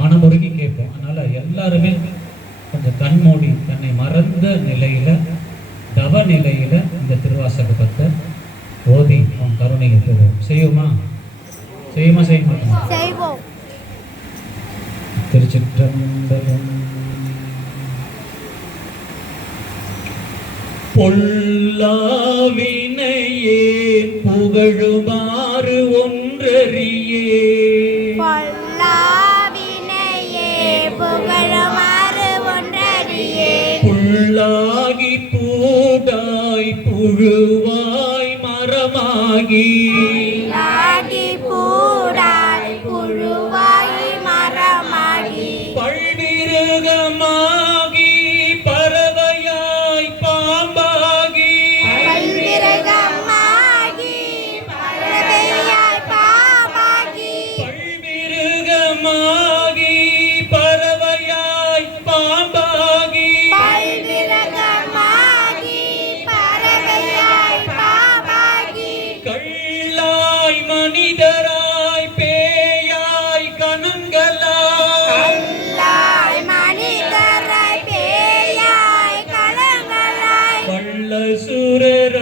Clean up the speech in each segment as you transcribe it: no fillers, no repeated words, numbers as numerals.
மனமுருகி கேட்போம். அதனால எல்லாருமே கொஞ்சம் கண்மூடி தன்னை மறந்த நிலையில, தவ நிலையில இந்த திருவாசகத்தை ஓதி உன் கருணையை பெறுவோம். செய்யுமா? செய்யுமா? செய்ய மாட்டோம்? திருச்சிற்றம்பலம். பொல்லாவினையே புகழுமாறு ஒன்றறியே, புல்லாகி பூடாய் புழுவாய் மரமாகி, பல்விருகமாகி பறவையாய் பாம்பாகி, பல்விருகமாகி பறவையாய் பாம்பாகி, கள்ளாய் மனிதராய் பேயாய் கணங்களாய், வல்லசுரராகி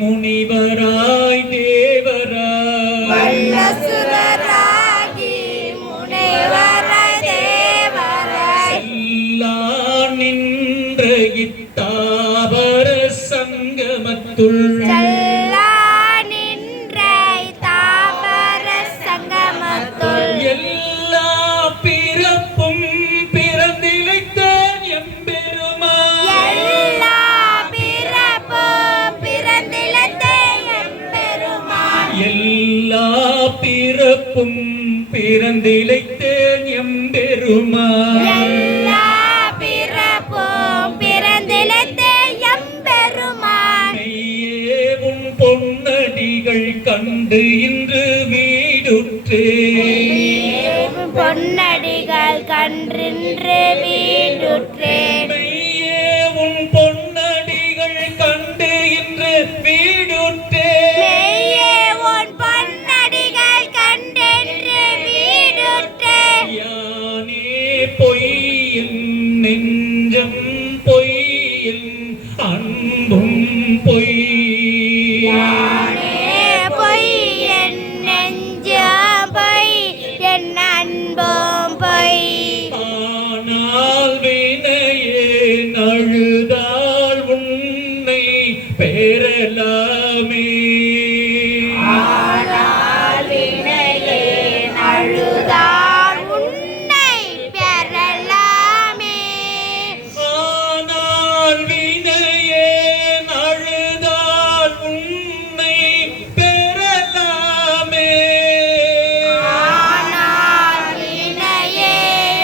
முனிவராய் தேவராய், செல்லா நின்ற இத்தாவர சங்கமத்துள், எல்லா பிறப்பும் பிறந்திழைத்தேன் எம்பெருமான், எல்லா பிறப்பும் பிறந்திழைத்தேன் எம்பெருமான், மெய்யே உன் பொன்னடிகள் கண்டு இன்று வீடுற்றேன், மெய்யே உன் பொன்னடிகள் கண்டு இன்று வீடுற்றேன், யானே பொய்யின் நெஞ்சம் பொய்யின் அன்பும் பொய், ஆனால் வினையே அழுதால் உன்னை பெறலாமே, ஆனால் வினையே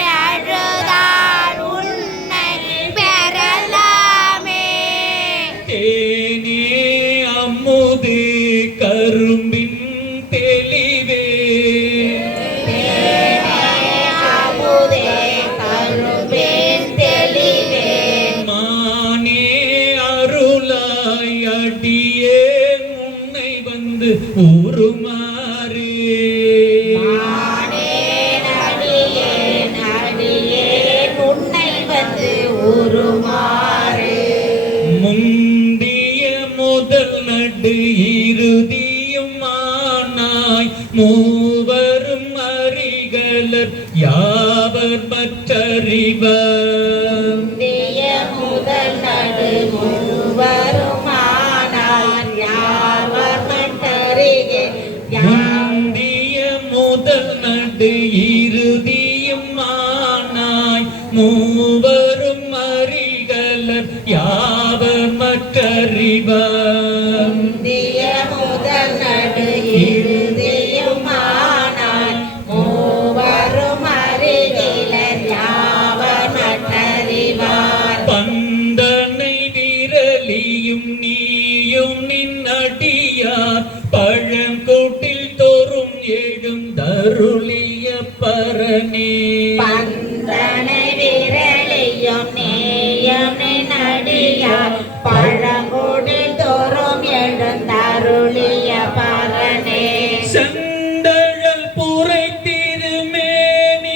அழுதால் உன்னை பெறலாமே, தேனே அமுதே கரும்பின் தெளிவே, மானே அருளாய் அடியேன் உன்னை வந்து உருமாறு, முந்திய முதல் நடு இறுதியும் ஆனாய் மூவரும் அறிகளர் யாவர் மற்றறிவர், முந்திய முதல் நடு இறுதியும் ஆனாய் மூவரும் அறிகளர் யாவர் மற்றறிவர், பந்தனை விரலியும் நீயும் நின் அடியார் பழங்கூட்டில் தோறும் எழுந்தருளிய பரனே, செந்தழல் புரை திருமேனி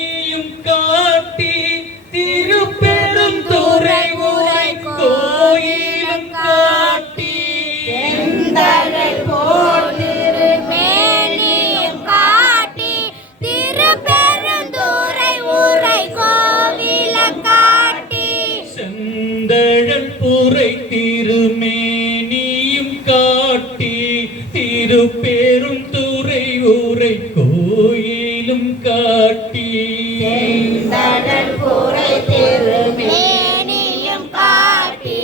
காட்டி செந்தடல் புரை திருமேனியும் காட்டி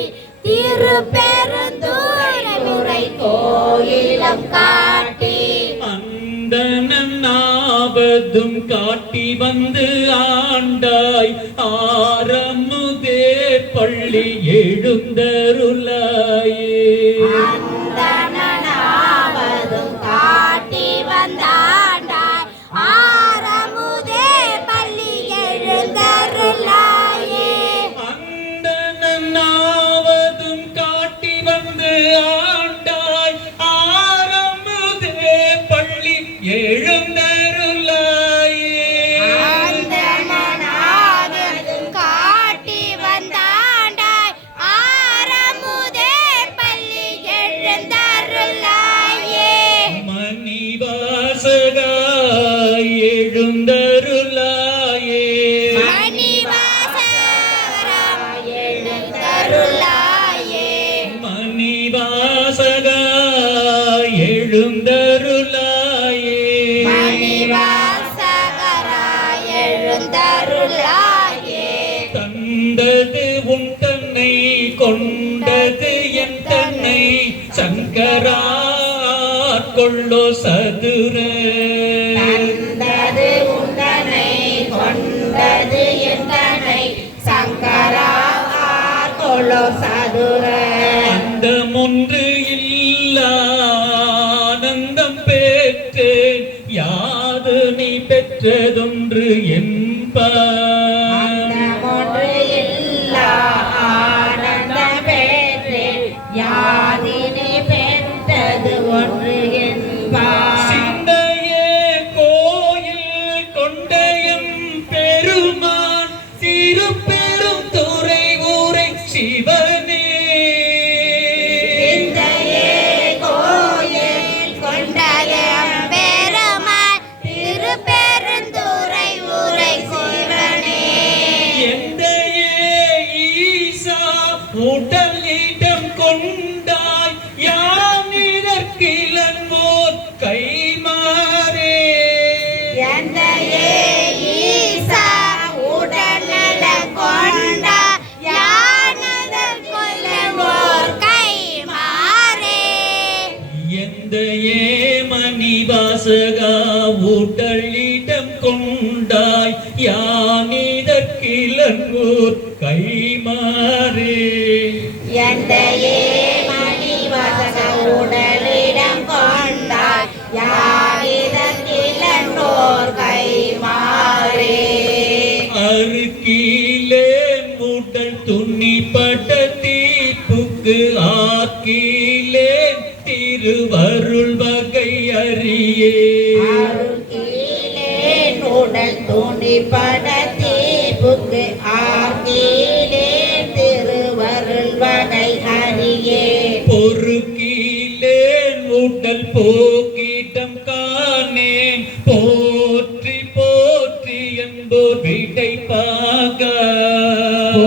திருப்பெருந்துறை கோயிலும் காட்டி அந்தனாவதும் காட்டி வந்து ஆண்டாய் ஆரமுதே பள்ளி எழுந்தருளாயே அந்தனாவதும் காட்டி வந்தாண்டாய் ஆரமுதே பள்ளி எழுந்தருளாயே அந்தனாவதும் காட்டி வந்து ஆண்டாய் ஆரமுதே பள்ளி எழுந்தருளாயே அந்தனாவதும் காட்டி வந்தாண்டாய் ஆரமுதே பள்ளி எழுந்தருளாயே மணிவாசகாய் எழுந்தருளாயே மணிவாசகராய் எழுந்தருளாயே மணிவாசகாய் எழுந்தருளாயே மணிவாசகராய் எழுந்தருளாயே தந்தது உன் தன்னை கொண்டது என் தன்னை சங்கரா கொள்ளோ சதுர தந்தது உந்தனை கொண்டது எந்தனை சங்கரா கொள்ளோ சதுர அந்த ஒன்று இல்லா ஆனந்தம் பெற்றேன் யாது நீ பெற்றதொன்று என்பார் ஒன்று இல்லா ஆனந்த பெற்றேன் யாதினி பெற்றது ஒன்று என்பார் சிந்தையே கோயில் கொண்டயம் பெருமான் திருப்பெரும் துறை ஊரை சிவனே சிந்தையே கோயில் கொண்டயம் பெருமான் திருப்பெருந்துறை ஊரை சிவனே எந்தையே ஈசா உடலிடம் கொண்டாய் யானிதற்கிலங்கோர் கைமாறே எந்தையே ஈசா உடல்நலம் கொண்ட யானதன் கொல்லவோர் கைமாறே எந்தையே மணிவாசகா உடலிடம் கொண்டாய் யானிதற்கிலங்கோர் கைமாறே எந்தையே மணிவாசக உடலிடம் கொண்டாய் யாரிதன் கிளந்தோர் கைமாறே அருக்கிலேன் உடல் துணிப்பட்ட தீர்ப்புக்கு ஆக்கிலேன் திருவருள் வகை அறியே அருகிலே உடல் துணிப்பட தீப்புக்கு ஆகிலே திருவருள் வகை அறியே பொறுக்கிலேன் உடல் போக்கிடம் காணேன் போற்றி போற்றி என்போர் விடைப்பாக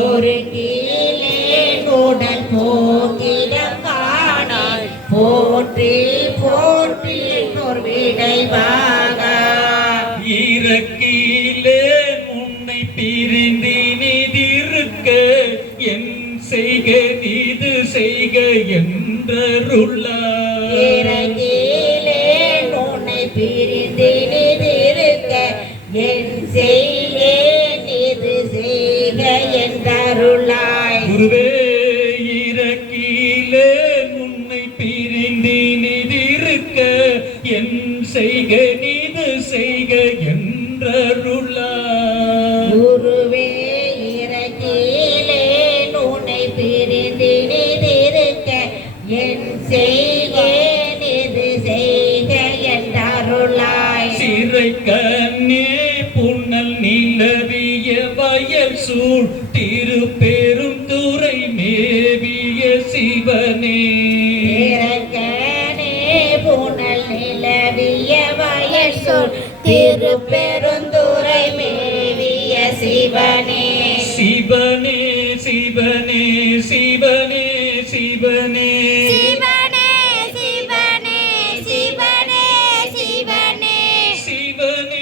ஒரு கீழே உடல் போக்கிடம் காணாய் போற்றி போற்றி என்னோர் விடைவாக இறக்கிலேன் உன்னை பிரிந்து நிதிருக்க என் செய்க இது செய்க என்றருளாய் இறகிலே உன்னை பிரிந்து நிதிருக்க என் செய்கேன் இது செய்க என்றருளாய் குருவே இறக்கிலேன் உன்னை பிரிந்து நிதிருக்க என் செய்க நீது செய்க என்றருளாய் குருவே இறகிலே உன்னை பிரிந்து நிதிருக்க என் செய்கேன் இது செய்க என்றருளாய் சிறை கண்ணே புனல் நிலவிய வயல் சூழ் திருப்பெரும் துறை மேவிய சிவனே இறக்கனே புனல் நிலவிய வயசூர் திருப்பெருந்துறை மேவிய சிவனே சிவனே சிவனே சிவனே சிவனே சிவனே சிவனே சிவனே சிவனே சிவனே